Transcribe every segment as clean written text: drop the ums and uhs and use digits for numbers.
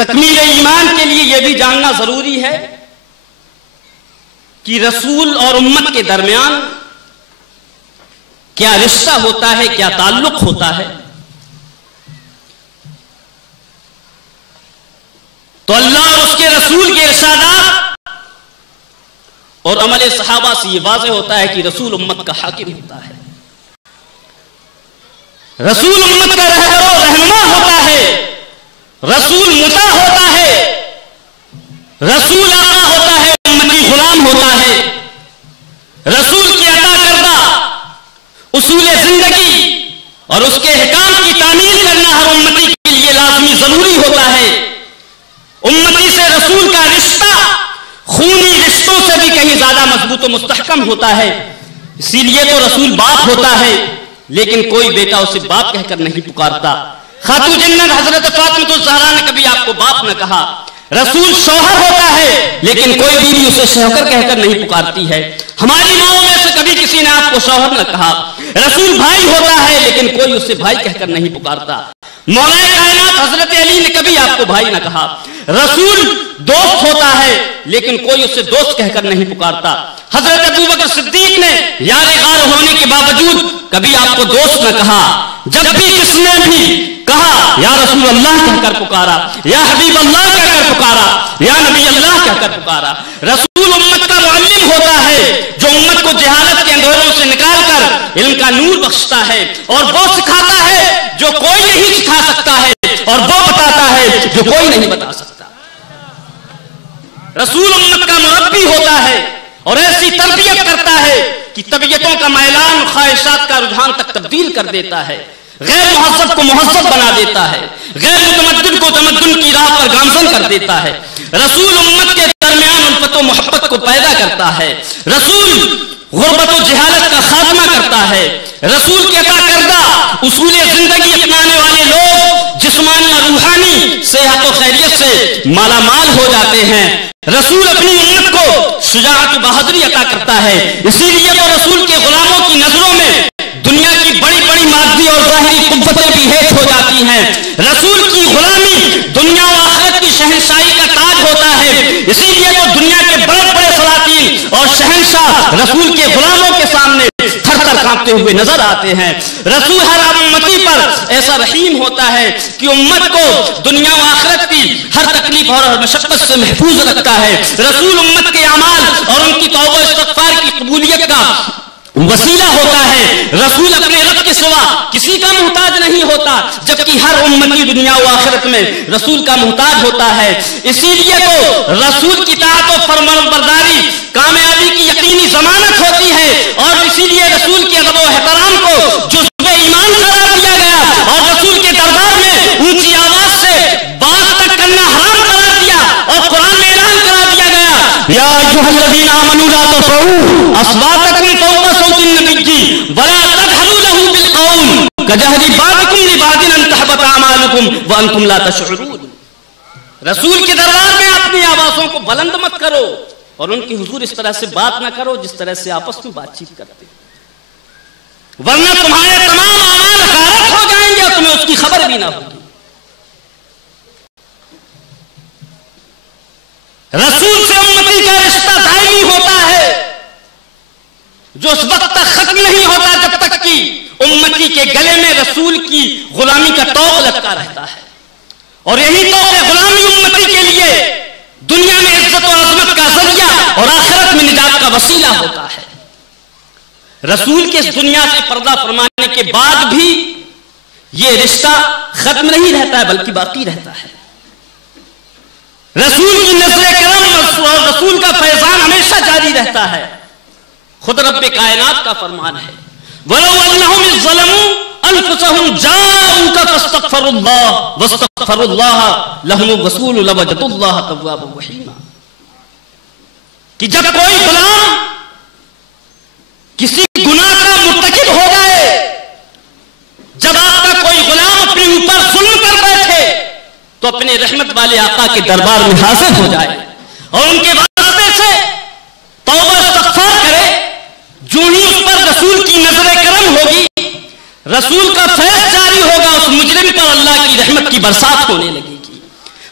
تکمیل ایمان کے لیے یہ بھی جاننا ضروری ہے کہ رسول اور امت کے درمیان کیا رشتہ ہوتا ہے، کیا تعلق ہوتا ہے۔ تو اللہ اور اس کے رسول کے ارشادات اور عمل صحابہ سے یہ واضح ہوتا ہے کہ رسول امت کا حاکم ہوتا ہے، رسول امت کا رہبر و رہنما ہوتا ہے، رسول مطاع ہوتا ہے، رسول آقا ہوتا ہے، امتی غلام ہوتا ہے۔ رسول کی عطا کردہ اصول زندگی اور اس کے احکام کی تعمیل کرنا ہر امتی کے لیے لازمی ضروری ہوتا ہے۔ امتی سے رسول کا رشتہ خونی رشتوں سے بھی کہیں زیادہ مضبوط و مستحکم ہوتا ہے۔ اسی لیے تو رسول باپ ہوتا ہے، لیکن کوئی بیٹا اسے باپ کہہ کر نہیں پکارتا۔ خاتون جنت حضرت فاطمہ الزہرا نے کبھی آپ کو باپ نہ کہا۔ رسول شوہر ہوتا ہے، لیکن کوئی بیوی اسے شوہر کہہ کر نہیں پکارتی ہے۔ ہماری ماؤں میں سے کبھی کسی نے آپ کو شوہر نہ کہا۔ رسول بھائی ہوتا ہے، لیکن کوئی اسے بھائی کہہ کر نہیں پکارتا۔ مولا کائنات حضرت علی نے کبھی آپ کو بھائی نہ کہا۔ رسول دوست ہوتا ہے، لیکن کوئی اسے دوست کہہ کر نہیں پکارتا۔ حضرت ابوبکر صدیق نے یار غار ہونے کے باوجود کبھی آپ کو دوست نہ کہا۔ جب بھی کس نے بھی کہا یا رسول اللہ کہہ کر پکارا، یا حبیب اللہ کہہ کر پکارا، یا نبی اللہ کہہ کر پکارا۔ رسول امت کا معلم ہوتا ہے، جو امت کو جہالت کے اندھیروں سے نکال کر علم کا نور بخشتا ہے، اور وہ سکھاتا ہے جو کوئی نہیں سکھا سکتا ہے، اور وہ بتاتا ہے جو کوئی نہیں بتا سکتا۔ رسول امت کا مربی ہوتا ہے اور ایسی تربیت کرتا ہے کہ طبیعتوں کا میلان خواہشات کا رجحان تک تبدیل کر دیتا ہے، غیر مہذب کو مہذب بنا دیتا ہے، غیر متمدن کو تمدن کی راہ پر گامزن کر دیتا ہے۔ رسول امت کے درمیان الفت و محبت کو پیدا کرتا ہے۔ رسول غربت و جہالت کا خاتمہ کرتا ہے۔ رسول کے عطا کردہ اصول زندگی اپنانے والے لوگ جسمانی اور روحانی صحت و خیریت سے مالا مال ہو جاتے ہیں۔ رسول اپنی امت کو شجاعت و بہادری عطا کرتا ہے، اسی لیے تو رسول کے غلاموں کی نظروں میں دنیا کی بڑی بڑی مادی اور ظاہری قوتیں بھی ہیٹ ہو جاتی ہیں۔ رسول کی غلامی دنیا و آخرت کی شہنشاہی کا تاج ہوتا ہے، اسی لیے تو دنیا کے بڑے بڑے سلاطین اور شہنشاہ رسول کے غلاموں کے سامنے تھر تھر کانپتے ہوئے نظر آتے ہیں۔ رسول ہر امتی پر ایسا رحیم ہوتا ہے کہ امت کو دنیا و آخرت کی ہر تکلیف اور مشقت سے محفوظ رکھتا ہے۔ رسول امت کے اعمال اور ان کی توبہ استغفار کی قبولیت کا وسیلہ ہوتا ہے۔ رسول اپنے رب کے سوا کسی کا محتاج نہیں ہوتا، جبکہ ہر امتی دنیا و آخرت میں رسول کا محتاج ہوتا ہے۔ اسی لیے تو رسول کی اطاعت و فرمانبرداری کامیابی کی یقینی ضمانت ہوتی ہے، اور اسی لیے رسول کے ادب و احترام کو جزو ایمان قرار دیا گیا، اور رسول کے دربار میں اونچی آواز سے بات تک کرنا حرام قرار دیا، اور قرآن میں اعلان کرا دیا گیا یا ایھا الذین آمنوا لا ترفعوا اصواتکم فوق صوت النبی ولا تجهروا له بالقول كجهر بعضکم لبعض ان تحبط اعمالکم وانتم لا تشعرون۔ رسول کے دربار میں اپنی آوازوں کو بلند مت کرو، اور ان کی حضور اس طرح سے بات نہ کرو جس طرح سے آپس میں بات چیت کرتے، ورنہ تمہارے تمام اعمال غارت ہو جائیں گے اور تمہیں اس کی خبر بھی نہ ہوگی۔ رسول سے امتی کا رشتہ دائمی ہوتا ہے، جو اس وقت تک ختم نہیں ہوتا جب تک کہ امتی کے گلے میں رسول کی غلامی کا طوق لٹکا رہتا ہے، اور یہی طوق غلامی امتی کے لیے دنیا میں عزت و عظمت کا ذریعہ اور آخرت میں نجات کا وسیلہ ہوتا ہے۔ رسول کے اس دنیا سے پردہ فرمانے کے بعد بھی یہ رشتہ ختم نہیں رہتا ہے، بلکہ باقی رہتا ہے۔ رسول کی نظر کرم اور رسول کا فیضان ہمیشہ جاری رہتا ہے۔ خود رب کائنات کا فرمان ہے وَلَوْ أَنَّهُمْ إِذْ ظَلَمُوا أَنفُسَهُمْ جَاءُوكَ فَاسْتَغْفَرُوا اللَّهَ وَاسْتَغْفَرُوا اللَّهَ لَهُمُ الرَّسُولُ لَوَجَدُوا اللَّهَ تَوَّابًا رَحِيمًا، کہ جب کوئی غلام کسی گناہ کا مرتکب ہو جائے، جب آپ کا کوئی غلام اپنے اوپر ظلم کر بیٹھے، تو اپنے رحمت والے آقا کے دربار میں حاضر ہو جائے اور ان کے واسطے سے توبہ استغفار کرے۔ جو ہی اس پر رسول کی نظر کرم ہوگی، رسول کا فیض جاری ہوگا، اس مجرم پر اللہ کی رحمت کی برسات ہونے لگے گی۔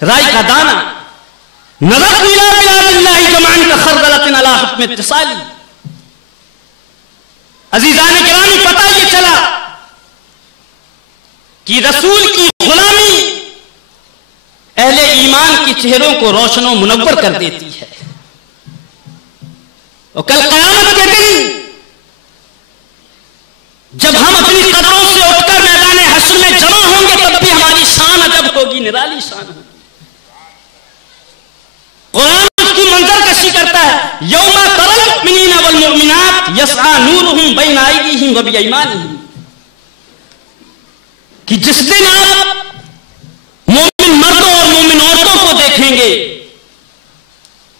رائی کا دانہ، نظرت الى بلاد اللہ جمعا کخردلۃ علی حکم اتصالی۔ عزیزان گرامی، پتہ یہ چلا کہ رسول کی غلامی اہل ایمان کے چہروں کو روشن و منور کر دیتی ہے، اور کل قیامت کے دن جب ہم اپنی قبروں سے اٹھ کر میدان حشر میں جمع ہوں گے تب بھی ہماری شان عجب ہوگی، نرالی شان ہوگی۔ قرآن اس کی منظر کشی کرتا ہے، یوم تری المؤمنین والمؤمنات یسعی نورہم بین ایدیہم وبایمانہم، کہ جس دن آپ مومن مردوں اور مومن عورتوں کو دیکھیں گے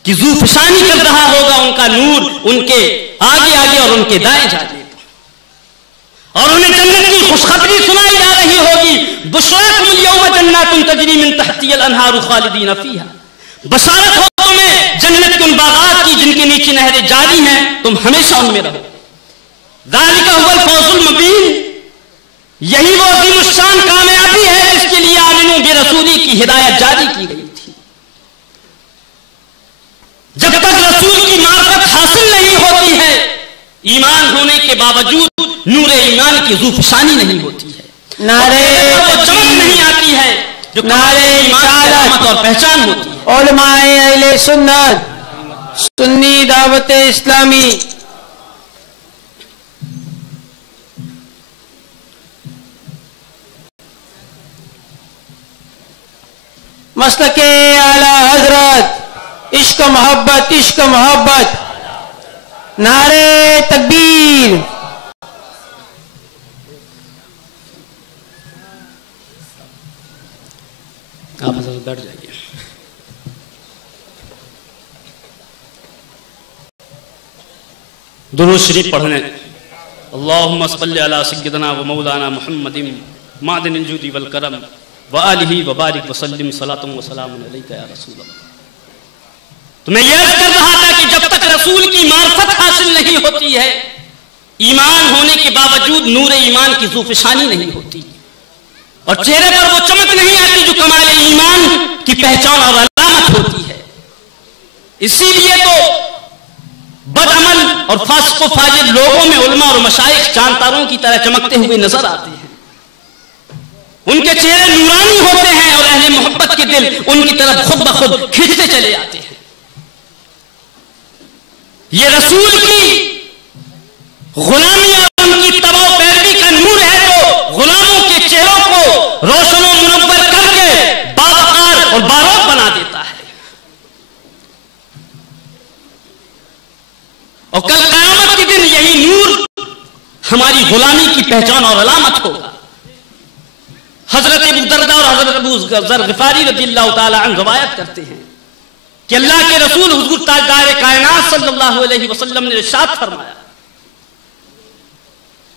کہ ذو فشانی کر رہا ہوگا ان کا نور ان کے آگے آگے اور ان کے دائیں جانے، اور انہیں جنت کی خوشخبری سنائی جا رہی ہوگی، بشراکم اليوم جنات تجری من تحتها الانہار خالدین فیہا، بشارت ہو تمہیں جنت کے ان باغات کی جن کے نیچے نہریں جاری ہیں، تم ہمیشہ ان میں رہو۔ ذالک هو الفوز المبین، یہی وہ عظیم الشان کامیابی ہے جس کے لیے آمنوا برسولی کی ہدایت جاری کی گئی تھی۔ جب تک رسول کی معرفت حاصل نہیں ہوتی ہے، ایمان ہونے کے باوجود نور ایمان کی ذوفشانی نہیں ہوتی ہے، وہ چمک نہیں آتی ہے جو نعرہ اور پہچان ہوتی ہے۔ علماء اہل سنت، سنی دعوت اسلامی، مسلک اعلی حضرت، عشق محبت، عشق محبت، نعرہ تکبیر۔ آپ حضرت بیٹھ جائیے۔ درود شریف پڑھنے، اللہم صلی علی سیدنا و مولانا محمد معدن الجود والکرم وآلہ وبارک وسلم صلاۃ و سلام علیک یا رسول اللہ۔ تو میں یہ عرض کر رہا تھا کہ جب تک رسول کی معرفت حاصل نہیں ہوتی ہے، ایمان ہونے کے باوجود نور ایمان کی ذوفشانی نہیں ہوتی، اور چہرے پر وہ چمک نہیں آتی جو کمال ایمان کی پہچان اور علامت ہوتی ہے۔ اسی لیے تو بد عمل اور فاسق و فاجر لوگوں میں علماء اور مشائخ چاند تاروں کی طرح چمکتے ہوئے نظر آتے ہیں، ان کے چہرے نورانی ہوتے ہیں، اور اہل محبت کے دل ان کی طرف خود بخود کھنچتے چلے جاتے ہیں۔ یہ رسول کی غلامی اور ان کی تباہ و پیروی کا نور ہے تو غلاموں کے چہروں کو روشن و منور کر کے باوقار اور باروق بنا دیتا ہے، اور کل قیامت کے دن یہی نور ہماری غلامی کی پہچان اور علامت ہوگا۔ حضرت ابو درداء اور حضرت ابو ذر غفاری رضی اللہ تعالی عنہ روایت کرتے ہیں کہ اللہ کے رسول حضور تاجدار کائنات صلی اللہ علیہ وسلم نے ارشاد فرمایا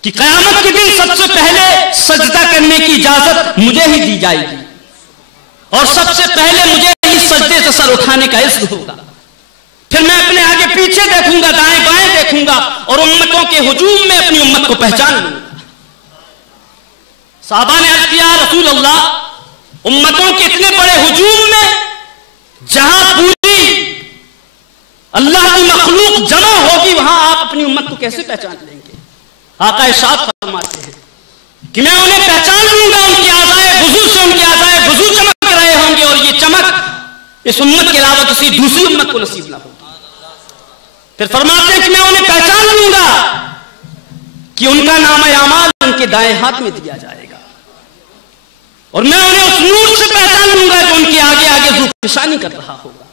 کہ قیامت کے دن سب سے پہلے سجدہ کرنے کی اجازت مجھے ہی دی جائے گی، اور سب سے پہلے مجھے ہی سجدے سے سر اٹھانے کا اذن ہوگا، پھر میں اپنے آگے پیچھے دیکھوں گا، دائیں بائیں دیکھوں گا، اور امتوں کے ہجوم میں اپنی امت کو پہچان لوں گا۔ صحابہ نے عرض کیا رسول اللہ، امتوں کے اتنے بڑے ہجوم میں جہاں پوری اللہ کی مخلوق جمع ہوگی وہاں آپ اپنی امت کو کیسے پہچان لیں گے؟ آقا ارشاد فرماتے ہیں کہ میں انہیں پہچان لوں گا، ان کی اعضائے وضو سے ان کی اعضائے وضو چمک رہے ہوں گے، اور یہ چمک اس امت کے علاوہ کسی دوسری امت کو نصیب نہ ہوگی۔ پھر فرماتے ہیں کہ میں انہیں پہچان لوں گا کہ ان کا نام اعمال ان کے دائیں ہاتھ میں دیا جائے گا، اور میں انہیں اس نور سے پہچان لوں گا جو ان کے آگے آگے ذوفشانی کر رہا ہوگا۔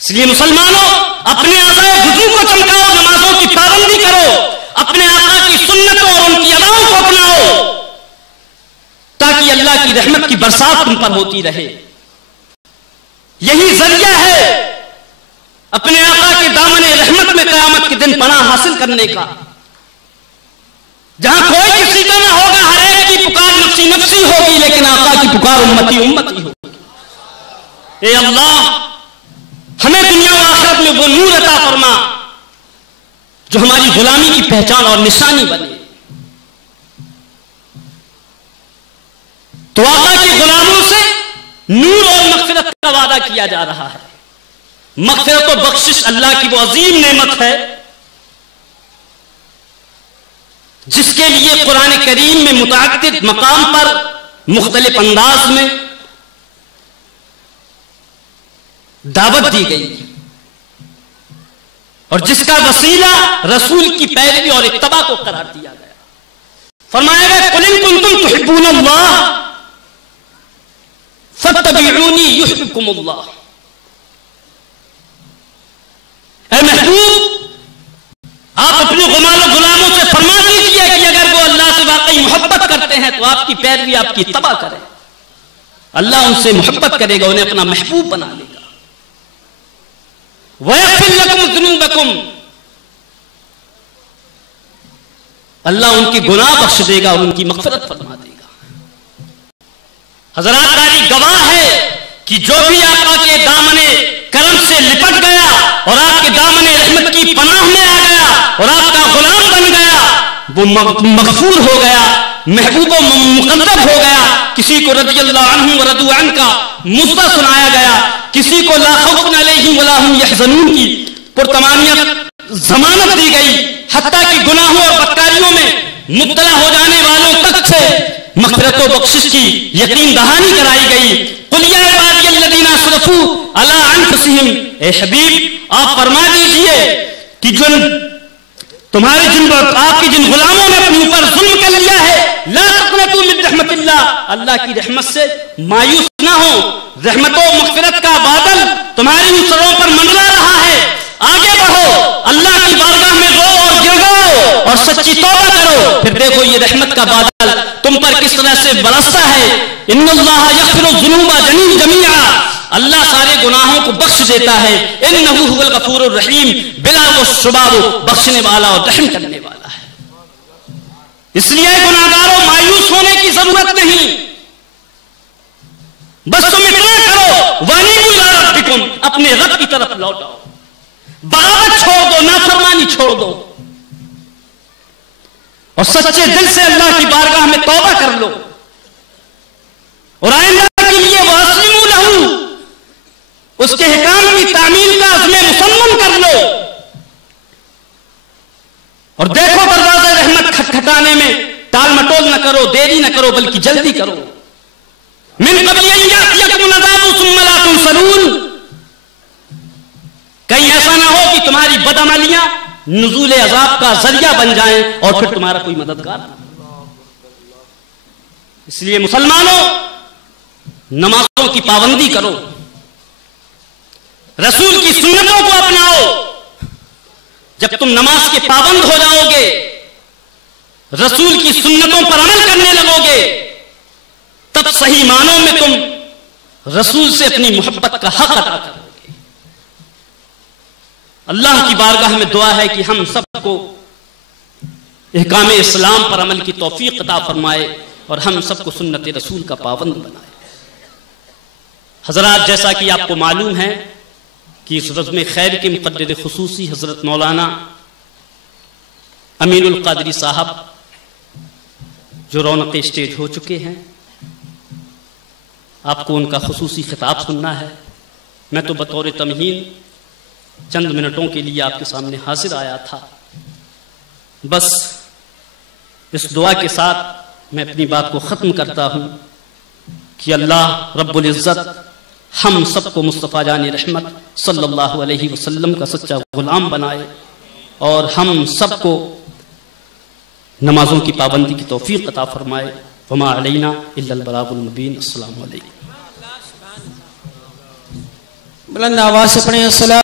اس لیے مسلمانوں، اپنے اعضائے وضو کو چمکاؤ، نمازوں کی پابندی کرو، اپنے آقا کی سنتوں اور ان کی اداؤں کو اپناؤ، تاکہ اللہ کی رحمت کی برسات تم پر ہوتی رہے۔ یہی ذریعہ ہے اپنے آقا کے دامن رحمت میں قیامت کے دن پناہ حاصل کرنے کا، جہاں کوئی کسی کا نہ ہوگا، ہر ایک کی پکار نفسی نفسی ہوگی، لیکن آقا کی پکار امتی امتی ہوگی۔ اے اللہ، ہمیں دنیا و آخرت میں وہ نور عطا فرما جو ہماری غلامی کی پہچان اور نشانی بنے۔ تو آقا کے غلاموں سے نور اور مغفرت کا وعدہ کیا جا رہا ہے. مغفرت و بخشش اللہ کی وہ عظیم نعمت ہے جس کے لیے قرآن کریم میں متعدد مقام پر مختلف انداز میں دعوت دی گئی اور جس کا وسیلہ رسول کی پیروی اور اتباع کو قرار دیا گیا. فرمایا گیا قُلْ إِن كُنتُمْ تُحِبُّونَ اللَّهَ فَاتَّبِعُونِي يُحْبِبْكُمُ اللَّهُ. اے محبوب آپ اپنے غلاموں سے فرما دیجیے کہ اگر وہ اللہ سے واقعی محبت کرتے ہیں تو آپ کی پیروی آپ کی اتباع کریں. اللہ ان سے محبت کرے گا, انہیں اپنا محبوب بنا لے گا. وَيَغْفِرْ لَكُمْ ذُنُوبَكُمْ, اللہ ان کی گناہ بخش دے گا اور ان کی مغفرت فرما دے گا. حضرات تاریخ گواہ ہے کہ جو بھی آقا کے دامن کرم سے لپٹ گیا اور آپ کے دامن رحمت کی پناہ میں آ گیا اور آپ کا غلام بن گیا وہ مغفور ہو گیا, محبوب و مقرب ہو گیا. کسی کو رضی اللہ عنہ ورضوا عنہ کا مصدع سنایا گیا, کسی کو لا خوف علیہم ولا هم یحزنون کی پرتمامیت ضمانت دی گئی, حتیٰ کہ گناہوں اور بدکاریوں میں مبتلا ہو جانے والوں تک سے مغفرت و بخشش کی یقین دہانی کرائی گئی. قل یا عبادی الذین اسرفوا علی انفسہم, اے حبیب آپ فرما دیجئے کہ آپ کی جن غلاموں نے اپنے اوپر ظلم کر لیا ہے, لا تقنطوا من رحمت اللہ, اللہ کی رحمت سے مایوس نہ ہو. رحمت و مغفرت کا بادل تمہاری سروں پر منڈلا رہا ہے, آگے بڑھو, اللہ کی بارگاہ میں رو اور گڑگڑاؤ اور سچی توبہ کرو, پھر دیکھو یہ رحمت کا بادل تم پر کس طرح سے برستا ہے. ان اللہ یغفر الذنوب جميعا, اللہ سارے گناہوں کو بخش دیتا ہے. انہ هو الغفور الرحیم, بلا شبہ بخشنے والا اور رحم کرنے والا ہے. اس لیے گناہگاروں مایوس ہونے کی ضرورت نہیں, بس تم اتنا کرو وانیبوا الی ربکم, اپنے رب کی طرف لوٹاؤ, بغاوت چھوڑ دو, نافرمانی چھوڑ دو اور سچے دل سے اللہ کی بارگاہ میں توبہ کر لو اور آئندہ کے لیے واسلموا لہ, اس کے حکام کی تعمیل کا عزم مصمم کر لو اور دیکھو دروازہ رحمت کھٹکھٹانے میں ٹال مٹول نہ کرو, دیری نہ کرو, بلکہ جلدی کرو. من قبل ان یاتیکم العذاب ثم لا تنصرون, کہیں ایسا نہ ہو کہ تمہاری بدعملیاں نزول عذاب کا ذریعہ بن جائیں اور پھر تمہارا کوئی مددگار نہ. اس لیے مسلمانوں نمازوں کی پابندی کرو, رسول کی سنتوں کو اپناؤ. جب تم نماز کے پابند ہو جاؤ گے, رسول کی سنتوں پر عمل کرنے لگو گے, تب صحیح معنوں میں تم رسول سے اپنی محبت کا حق ادا کرو گے. اللہ کی بارگاہ میں دعا ہے کہ ہم سب کو احکام اسلام پر عمل کی توفیق عطا فرمائے اور ہم سب کو سنت رسول کا پابند بنائے. حضرات جیسا کہ آپ کو معلوم ہے کہ اس رزم خیر کے مقدر خصوصی حضرت مولانا امین القادری صاحب جو رونق اسٹیج ہو چکے ہیں, آپ کو ان کا خصوصی خطاب سننا ہے. میں تو بطور تمہین چند منٹوں کے لیے آپ کے سامنے حاضر آیا تھا. بس اس دعا کے ساتھ میں اپنی بات کو ختم کرتا ہوں کہ اللہ رب العزت ہم سب کو مصطفیٰ جان رحمت صلی اللہ علیہ وسلم کا سچا غلام بنائے اور ہم سب کو نمازوں کی پابندی کی توفیق عطا فرمائے. وما علینا الا البلاغ المبین. السلام علیکم. بلند آواز سے پڑھیں السلام